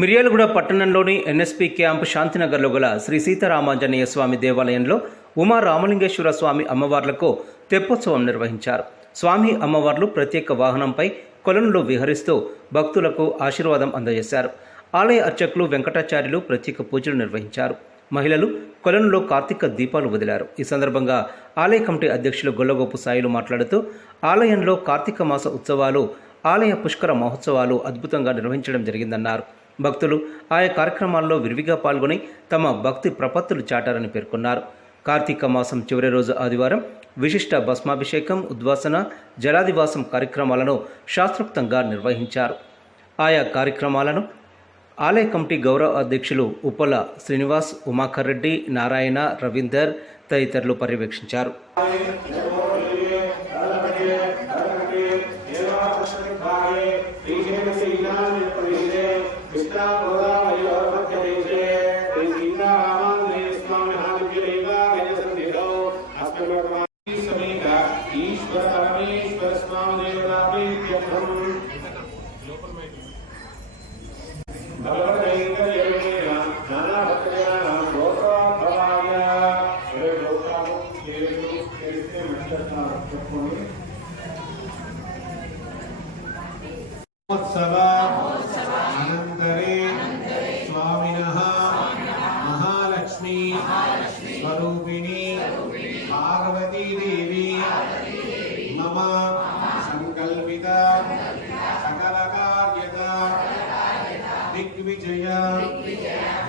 మిర్యాలగూడ పట్టణంలోని NSP camp శాంతినగర్లో గల శ్రీ సీతారామాంజనేయ స్వామి దేవాలయంలో ఉమా రామలింగేశ్వర స్వామి అమ్మవార్లకు తెప్పోత్సవం నిర్వహించారు. స్వామి అమ్మవార్లు ప్రత్యేక వాహనంపై కొలనులో విహరిస్తూ భక్తులకు ఆశీర్వాదం అందజేశారు. ఆలయ అర్చకులు వెంకటాచార్యులు ప్రత్యేక పూజలు నిర్వహించారు. మహిళలు కొలనులో కార్తీక దీపాలు వదిలారు. ఈ సందర్భంగా ఆలయ కమిటీ అధ్యక్షులు గొల్లగోపు సాయిలు మాట్లాడుతూ ఆలయంలో కార్తీక మాస ఉత్సవాలు, ఆలయ పుష్కర మహోత్సవాలు అద్భుతంగా నిర్వహించడం జరిగిందన్నారు. భక్తులు ఆయా కార్యక్రమాల్లో విరివిగా పాల్గొని తమ భక్తి ప్రపత్తులు చాటారని పేర్కొన్నారు. కార్తీక మాసం చివరి రోజు ఆదివారం విశిష్ట భస్మాభిషేకం, ఉద్వాసన, జలాదివాసం కార్యక్రమాలను శాస్త్రోక్తంగా నిర్వహించారు. ఆయా కార్యక్రమాలను ఆలయ కమిటీ గౌరవ అధ్యక్షులు ఉప్పల శ్రీనివాస్, ఉమాకర్ రెడ్డి, నారాయణ, రవీందర్ తదితరులు పర్యవేక్షించారు. अनन्तरे स्वामिनः महालक्ष्मी स्वरूपिणी पार्वती देवी मम संकल्पिता सकलकार्यता दिग्विजय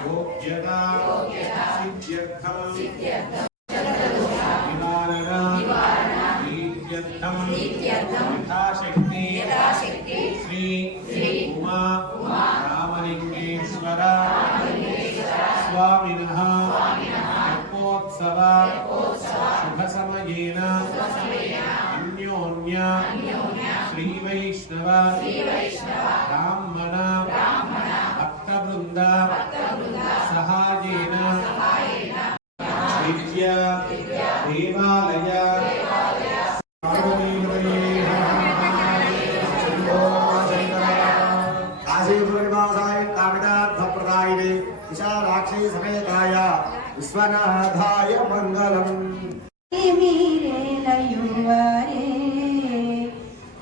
योग्यता सिद्ध्यर्थं यथाशक्ति श्री उमा रामलिंगेश्वर स्वामिनः तेप्पोत्सव शुभसमयेन अन्योन्य श्रीवैष्णव ब्राह्मण भक्तवृन्द सहायेन दिव्य देवालय समेताय विश्वनाथाय मंगलम। मीरे लयुवारे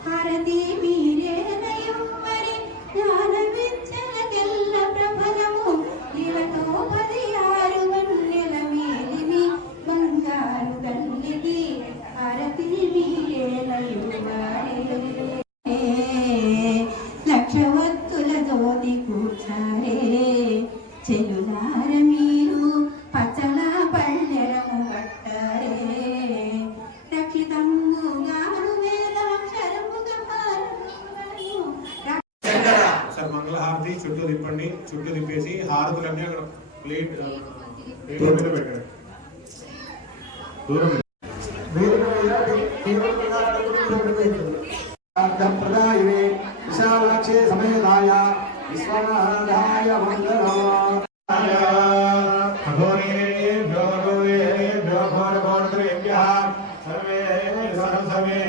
हारती मीरे लयुवारे ज्ञान विद्यलकेल्ल प्रबलमु लीलतो पदियारु गन्नेल मेलिनि बंगारु गन्निगी हारती मीरे लयुवारे लक्षवत्तुल दोति కూర్చారే చెలులార మీరు పచ్చల పళ్ళెరము పట్టారే రక్షితంబుగాను వేదక్షరముగా సార్ మంగళహారతి చుట్టూ తిప్పండి. చుట్టూ తిప్పేసి హారతులన్నీ అక్కడ ప్లేట్ మీద పెట్టండి. దూరం విశాలాక్షే సమేతాయ విశ్వనాథాయ మంగళం। ఖగోళేభ్యో భగవేభ్యో ఘోరఘోరత్రేభ్యః సర్వే సర్వే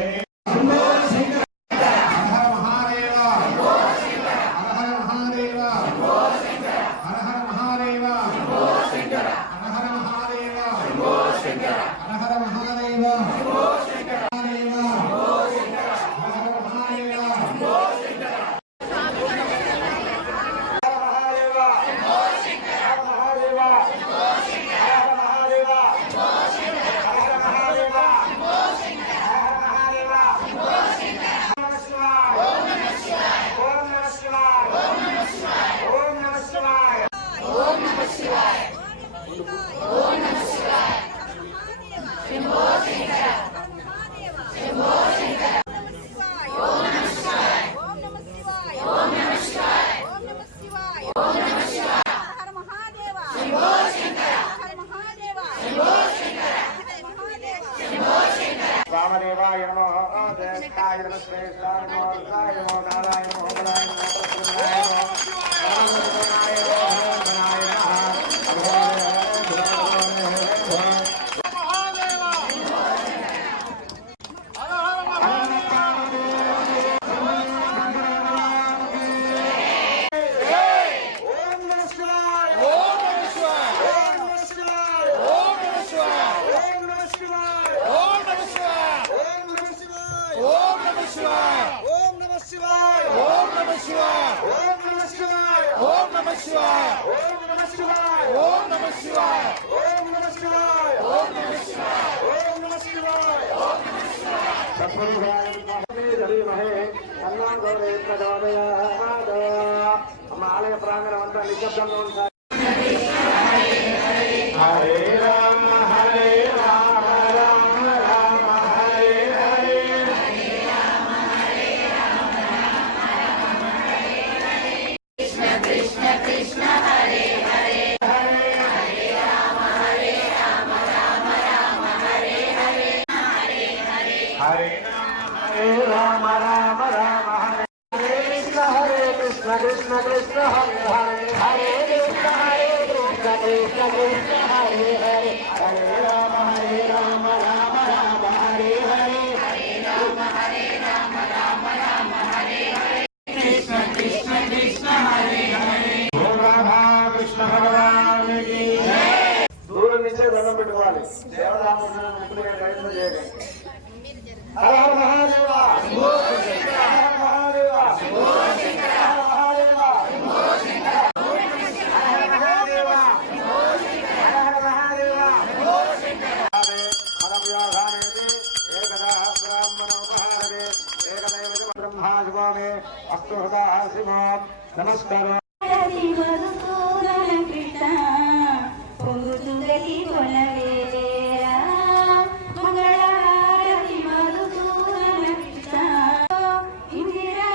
वामदेवाय नमः जयकाय नमः श्रेष्ठाय नमः रुद्राय नमः नारायण नमः बलाय नमः प्रसन्नाय नमः ఓం నమః శివాయ ఓం నమః శివాయ సత్పురుషాయ ధీమహి తన్నో గౌరీ ప్రచోదయాత్. అమ్మ ఆలయ ప్రాంగణం అంతా నిశ్శబ్దంగా ఉంటాయి. హరే రామ హరే రామ రామ రామ హరే హరే కృష్ణ కృష్ణ కృష్ణ హరే హరే హరే హరే రామ హరే రామ రామ రామ హరే హరే హరే హరే హరే రామ రామ రామ హరే హరే కృష్ణ కృష్ణ కృష్ణ హరే హరే హరే కృష్ణ కృష్ణ కృష్ణ హరే హరే హరే రామ రామ రామ హరే హరే హరే రామ రామ రామ హరే హరే కృష్ణ కృష్ణ కృష్ణ హరే హరే. ఓం రాధా కృష్ణ భగవాన్ కీ జై. దూరం నుంచే దండం పెట్టుకోవాలి. దేవదామోదరం ముక్కునే ప్రయత్నం చేయండి. హర హర మహాదేవ శంభో శంకర హర హర మహాదేవ శంభో శంకర హర హర మహాదేవ శంభో శంకర హర హర మహాదేవ శంభో శంకర హర హర మహాదేవ శంభో శంకర హర వ్యాధానేతి ఏకదా బ్రాహ్మణోపహారతే ఏకదైవ బ్రహ్మా శివమే అస్తు హృదా శివో నమస్కారం. హరి మధుసూదన కృష్ణ పొంగుతుగలి కొలవేరా మంగళహారతి మధుసూదన కృష్ణ. ఇందిరా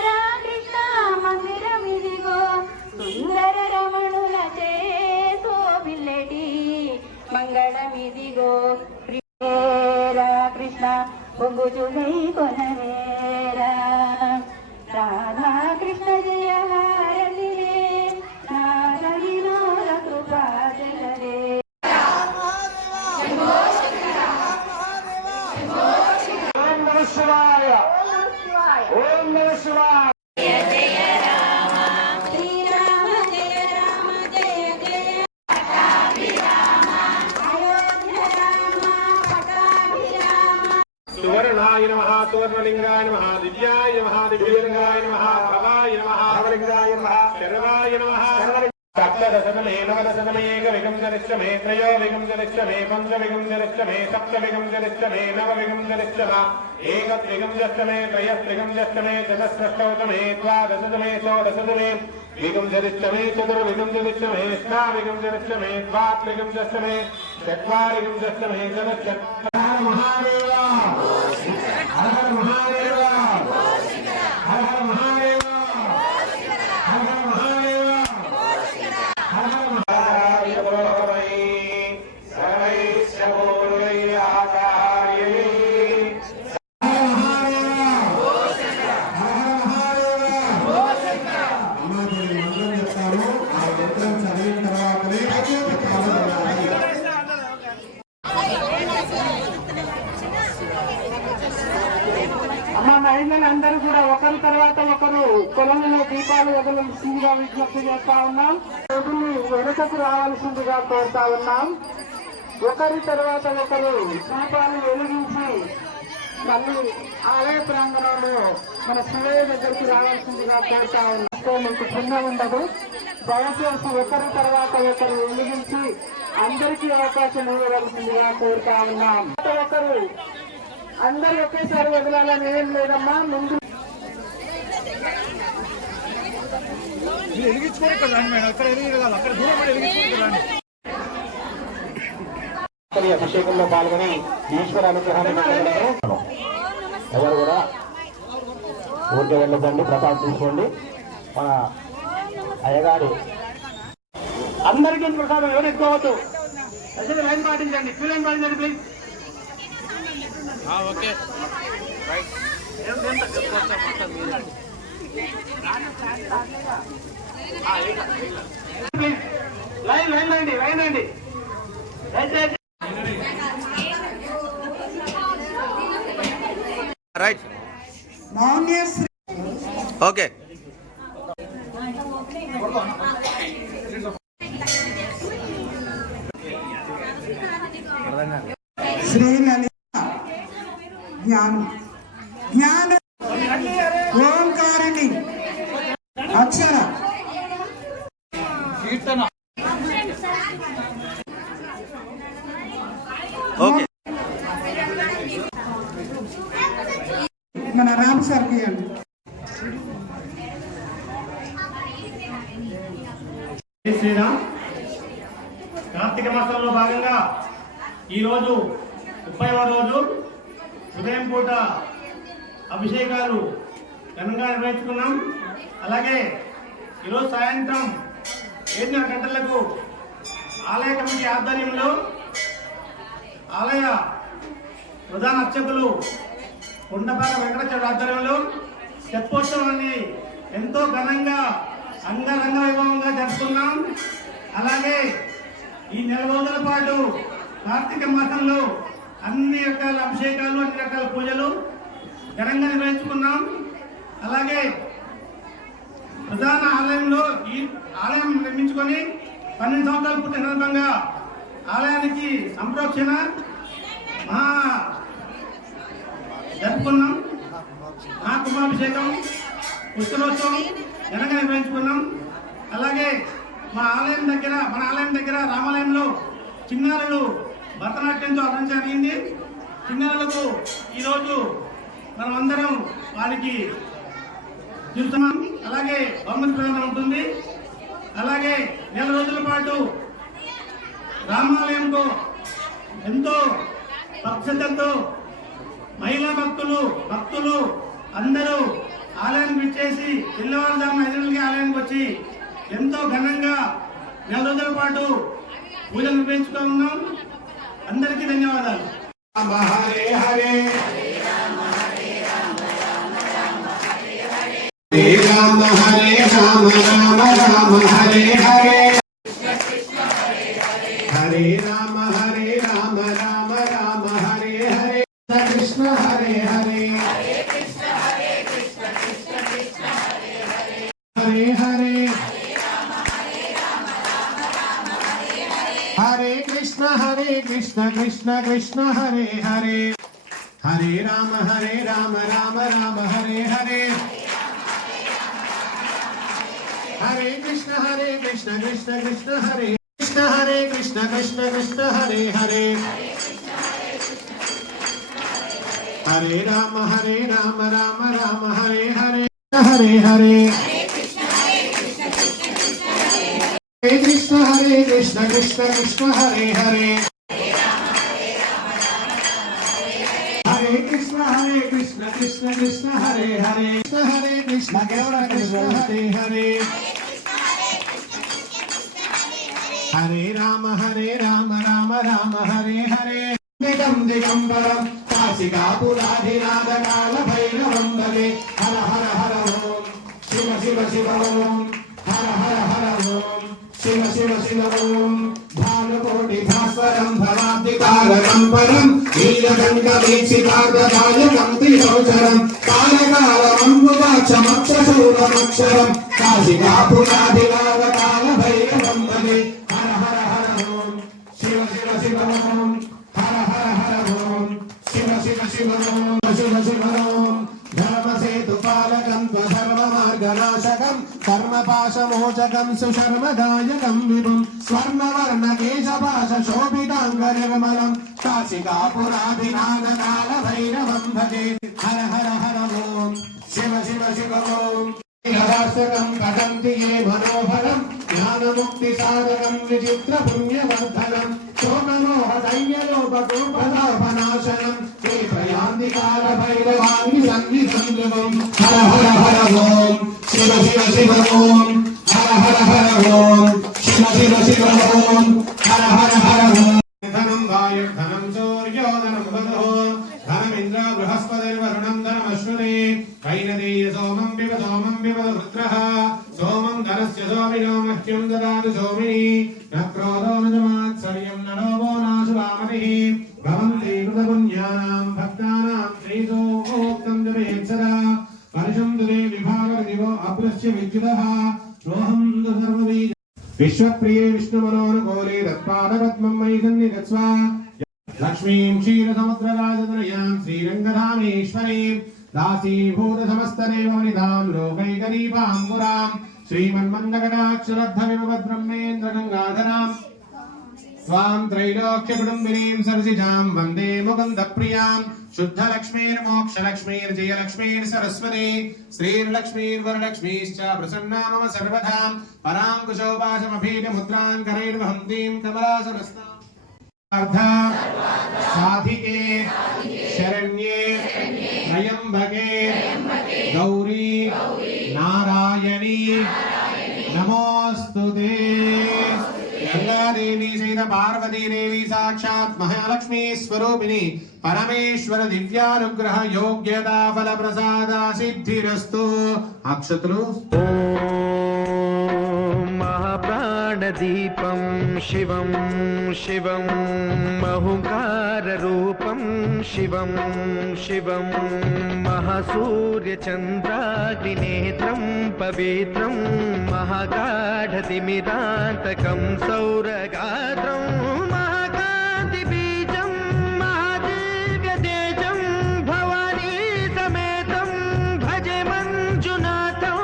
కృష్ణ మందిరం ఇదిగో సుందర రమణుల చేతో బిల్లెటి మంగళమిదిగో. ప్రియేరా కృష్ణ పొంగుతుగై కొలవేరా రాధా కృష్ణ జయ హారతి నాగవినోద కృపాజలరే. ఓం నమః శివాయ ఓం నమః శివాయ. శ్రీరామ జయ రామ జయ జయ అయోధ్య రామ పటాభిరామ. సువర్ణాయ నమః సువర్ణలింగాయ నమః దివ్యాయ నమః దివ్యలింగాయ నమః భవాయ నమః భవలింగాయ నమః శర్వాయ నమః సప్తదశమే నవదశమే ఏకవిగంజనిష్టమే త్రయోవిగంజనిష్టమే పంచవిగంజనిష్టమే సప్తవిగంజనిష్టమే నవవిగంజనిష్టమ ఏకద్విగంజష్టమే త్రయస్త్రిగంజష్టమే చతస్రష్టౌతమే ద్వాదశతమే షోడశతమే విగంజనిష్టమే చతుర్విగంజనిష్టమే అష్టావిగంజనిష్టమే ద్వాత్రిగంజష్టమే చత్వారిగంజష్టమే చతుశ్చత్వ. హర మహాదేవ హర హర మహాదేవ హర హర మహాదేవ హర హర మహాదేవ హర హర మహాదేవై సర్వైశ్చ పూర్వైః ఆచార్యైః. హర మహాదేవ హర హర మహాదేవ. అమ్మాయి మంత్రం చెప్తాను. ఆ మంత్రం చదివిన తర్వాతనే అమ్మ మహిళలందరూ కూడా ఒకరి తర్వాత ఒకరు పొలంలో దీపాలు వదలవలసిందిగా విజ్ఞప్తి చేస్తా ఉన్నాం. రోజుని వెనుకకు రావాల్సిందిగా కోరుతా ఉన్నాం. ఒకరి తర్వాత ఒకరు దీపాలు వెలిగించి మళ్ళీ ఆలయ ప్రాంగణంలో మన శివయ్య దగ్గరికి రావాల్సిందిగా కోరుతా ఉన్నాం. మీకు పుణ్యం ఉండదు. దయచేసి ఒకరి తర్వాత ఒకరు వెలిగించి అందరికీ అవకాశం ఇవ్వవలసిందిగా కోరుతా ఉన్నాం. ఒకరు అందరూ ఒకేసారి వదలాలని ఏం లేదమ్మా. ముందు అభిషేకంలో పాల్గొని ఈశ్వర అనుగ్రహాన్ని పొందగలరు. ఎవరు కూడా ఊరికే వెళ్ళదండి, ప్రసాదం తీసుకోండి. మన అయ్యగారు అందరికీ ప్రసాదం ఎవరు ఎక్కువద్దు. లైన్ పాటించండి, క్యూ లైన్ పాటించండి ప్లీజ్. ఓకే లైన్ లైన్ అండి, లైన్ అండి. Right okay. శ్రీలలిత జ్ఞాన ఓంకారిణి అక్షర కీర్తన మన రామ్ సార్కి ఇవ్వండి. శ్రీరామ్. కార్తీక మాసంలో భాగంగా ఈరోజు 30వ రోజు ఉదయం పూట అభిషేకాలు ఘనంగా నిర్వహించుకున్నాం. అలాగే ఈరోజు సాయంత్రం 7:30 గంటలకు ఆలయ కమిటీ ఆధ్వర్యంలో ఆలయ ప్రధాన అర్చకులు కొండపాక వెంకటాచల ఆధ్వర్యంలో తెప్పోత్సవాన్ని ఎంతో ఘనంగా అంగరంగ వైభవంగా జరుపుకున్నాం. అలాగే ఈ 4 రోజుల పాటు కార్తీక మాసంలో అన్ని రకాల అభిషేకాలు, అన్ని రకాల పూజలు ఘనంగా నిర్వహించుకున్నాం. అలాగే ప్రధాన ఆలయంలో ఈ ఆలయం నిర్మించుకొని 12 సంవత్సరాలు పూర్తి సందర్భంగా ఆలయానికి సంప్రోక్షణ జరుపుకున్నాం. మహాకుంభాభిషేకం, పుష్కరోత్సవం ఘనంగా నిర్వహించుకున్నాం. అలాగే మన ఆలయం దగ్గర రామాలయంలో చిన్నారులు భరతనాట్యంతో అర్థం జరిగింది. చిన్నారులకు ఈరోజు మనమందరం వారికి చూస్తున్నాం. అలాగే బహుమతి ప్రదానం ఉంటుంది. అలాగే 4 రోజుల పాటు రామాలయంలో ఎంతో భక్తులతో మహిళా భక్తులు అందరూ ఆలయానికి విచ్చేసి తెల్లవారుజామున 5 గంటలకి ఆలయానికి వచ్చి ఎంతో ఘనంగా 4 రోజుల పాటు పూజలు నిర్వహించుకున్నాం. అందరికీ ధన్యవాదాలు. హరే హరే హరే రామ హరే రామ రామ హరే హరే హరే రామ హరే రామ రామ రామ హరే హరే కృష్ణ హరే హరే హరే హరే హరే కృష్ణ కృష్ణ కృష్ణ హరే హరే హరే రామ రామ రామ హరే హరే హరే కృష్ణ కృష్ణ కృష్ణ హరే కృష్ణ హరే కృష్ణ కృష్ణ హరే హరే హరే రామ రామ రామ హరే హరే హరే హరే హరే కృష్ణ కృష్ణ కృష్ణ హరే హరే హరే కృష్ణ కృష్ణ హరే హరే హరే కృష్ణ కృష్ణ హరే హరే హరే రామ రామ రామ హరే హరే దిగంబరం కాశికాపురాధినాథ కాల భైరవం భజే హర హర హర ఓం శివ శివ శివ ఓం హర హర హర ఓం శివ శివ శివ ఓం భానుకోటి భాస్వరం భవాబ్దికారకం పరం నీలకంఠ వీక్షితార్థదాయకం త్రిలోచనం కాలకాలమంబువాక్షమక్షశూలమక్షరం కాశికాపురాధినాథ కాల భైరవం భజే హర హర హర ఓం శివ శివ శివ ఓం హర హర హర ఓం శివ శివ శివ ఓం శివ శివ ఓం ధర్మసేతుపాలకం త్వధర్మమార్గనాశకం కర్మపాశమోచకం సుశర్మదాయకం విభుం స్వర్ణవర్ణకేశపాశ శోభితాంగనిర్మలం కాశికాపురాధినాథ కాల భైరవం భజే హర హర హర ఓం శివ శివ శివ ఓం హరాశకం కటంతి ఏ మనోహరం జ్ఞానముక్తిసాధకం విచిత్ర పుణ్యవర్ధనం సోమమోహ దైన్యలోపకోపదాపనాశనం శ్రీ ప్రయాంతికార భైరవాంగి సన్నిధం హర హర హర ఓం శివ శివ శివ ఓం హర హర హర ఓం శివ శివ శివ ఓం హర హర హర ఓం ధనం వాయు ధనం సూర్యో ధనం బుధో ధనమింద్ర బృహస్పతిర్వరుణం ధనమశ్వినే వైనదేయ సోమం పిబ వృత్రః సోమం ధనస్య సోమినో మహ్యం దదాతు సోమిని న క్రోధో న మాత్సర్యం న లోభో నాశుభామతిః భవంతి కృతపుణ్యానాం భక్తానాం శ్రీసోక్తం జపేత్ సదా పరిశుద్ధ విభాగదివో అప్రస్య విద్యుదః రోహం సర్వబీజ విశ్వప్రియే విష్ణుమనోనుకూలే తత్పాదపద్మం మయి సన్నిధత్స్వ లక్ష్మీం క్షీరసముద్రరాజతనయాం శ్రీరంగధామేశ్వరీం దాసీభూత సమస్తదేవనిధాం లోకైకదీపాంబురాం శ్రీమన్మందకటాక్షరద్ధ విభవద్బ్రహ్మేంద్ర గంగాధరాం स्वां त्रैलोक्यकुटुम्बिनीं सरसिजां वन्दे मुकुन्दप्रियां शुद्धलक्ष्मीर्मोक्षलक्ष्मीर्जयलक्ष्मीर्सरस्वती श्रीर्लक्ष्मीर्वरलक्ष्मीश्च प्रसन्ना मम सर्वदा पराङ्कुशोपाशमभीतमुद्रां करैर्वहन्तीं कमलासनस्तां साधिके शरण्ये त्र्यम्बके गौरी नारायणी नमोस्तुते गंगा देवी सहित पार्वती देवी साक्षात् महालक्ष्मी स्वरूपिणी परमेश्वर दिव्यानुग्रह योग्यता फल प्रसाद सिद्धिरस्तु अक्षतलु महाप्राणदीपं शिवं शिवं महुकाररूपं शिवं शिवं महासूर्यचन्द्राग्निनेत्रं पवित्रं महागाढतिमिरान्तकं सौरगात्रं महाकान्तिबीजं महादिव्यतेजं भवानी समेतं भजे मञ्जुनाथं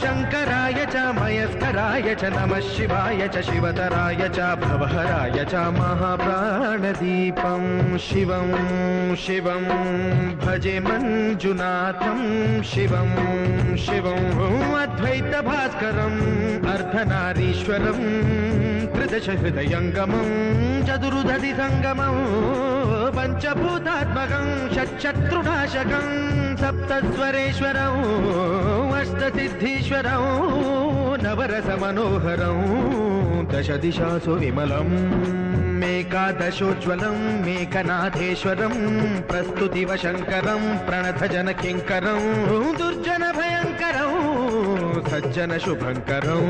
शंकराय च मयस्कराय च नमः शिवाय च शिवतराय च भवहराय च महाप्राणदीपं शिवं शिवं भजे मञ्जुनाथं शिवं शिवं अद्वैतभास्करम् अर्धनारीश्वरं त्रिदशहृदयङ्गमं चतुर्दधिसङ्गमं पञ्चभूतात्मकं षट्शत्रुनाशकं सप्तस्वरेश्वरं अष्टसिद्धीश्वरं नवरसमनोहरं दशदिशासु विमलम् एकादशोज्ज्वलं मेघनाथेश्वरं प्रस्तुतिवशङ्करं प्रणतजनकिङ्करं दुर्जनभयङ्करं सज्जनशुभङ्करं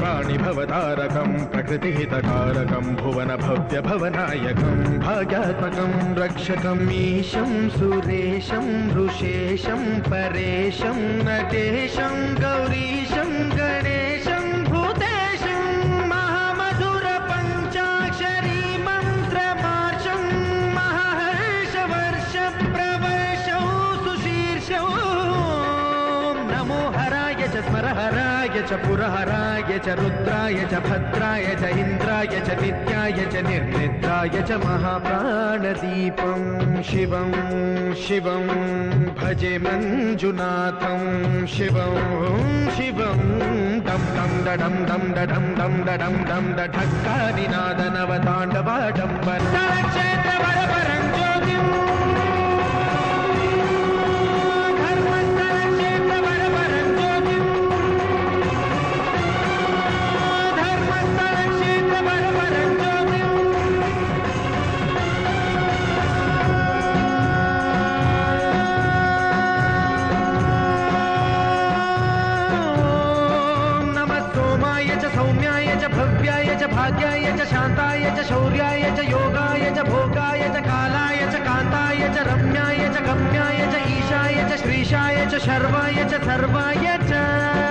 प्राणिभवतारकं प्रकृतिहितकारकं भुवनभव्यभवनायकं भाग्यात्मकं रक्षकम् ईशं सुरेशं ऋषेशं परेशं नटेशं गौरीशं गणेशं भूतेशं महामधुरपञ्चाक्षरी मन्त्रमार्षं महाहर्षवर्षप्रवर्षौ सुशीर्षौ नमो हराय च स्मरहराय च पुरहराय च रुद्राय च भद्राय च इन्द्राय च नित्याय च निर्निद्राय च महाप्राणदीपं शिवं शिवं भजे मञ्जुनाथं शिवं शिवं दं दं दडं दं दडं दं दडं दं दढक्कानिनादनवताण्डवाडम्बर क्षेत्रवरपरं ज्योतिं भाग्याय च शान्ताय च शौर्याय च योगाय च भोगाय च कालाय च कान्ताय च रम्याय च गम्याय च ईशाय च श्रीशाय च शर्वाय च सर्वाय च